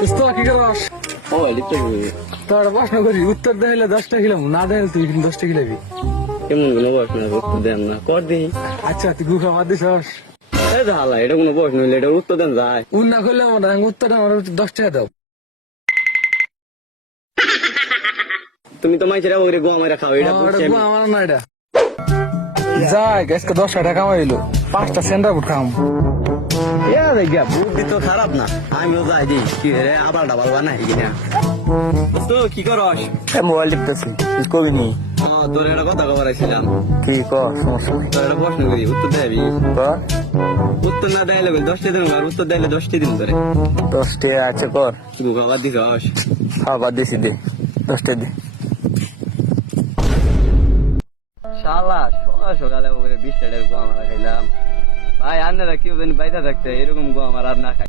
দোস্ত কি করস? ও লিখতে হবে তোর প্রশ্ন করি, উত্তর দিলে 10টা খেলাম, না দিলে তুই কিন্তু 10টা খেলাবি। কেমন কোনো প্রশ্ন উত্তর দেন না কর দিই আচ্ছা তুই গুখা বাদ দিছস। এই হালা এটা কোনো প্রশ্ন হইলে এটার উত্তর দেন যায় উন না করলে আমার উত্তরটা আমার 10 টাকা দাও। তুমি তো মাইছে ওরে গো আমার খাও এটা বুঝছি আমি। আমার না এটা যাই আজকে 10 টাকা কামাইলো, 5টা সেন্টার ফুট খাম। ইয়া দেখা বুদ্ধি তো খারাপ না আমিও যাই দিই কি রে আবার ডাবল বানাই কিনা দোস্ত কি করস মোবাইল টিপতেছি কবি নি তোর একটা কথা খবর আছিলাম কি ক সমস্যা নেই তোর একটা প্রশ্ন করি উত্তর দেবি কর উত্তর না দেয় 10টা দিন আর উত্তর দেয় 10টি দিন ধরে 10টা আছে কর গুগা বাদ দিছস বাদ দিছি দে 10টা দে শালা সকাল সকালে ওরে 20 টাকার গো আমরা খাইলাম ভাই আন্নারা কেউ জানি বাইরে থাকতে এরকম গো আমার আর না খাই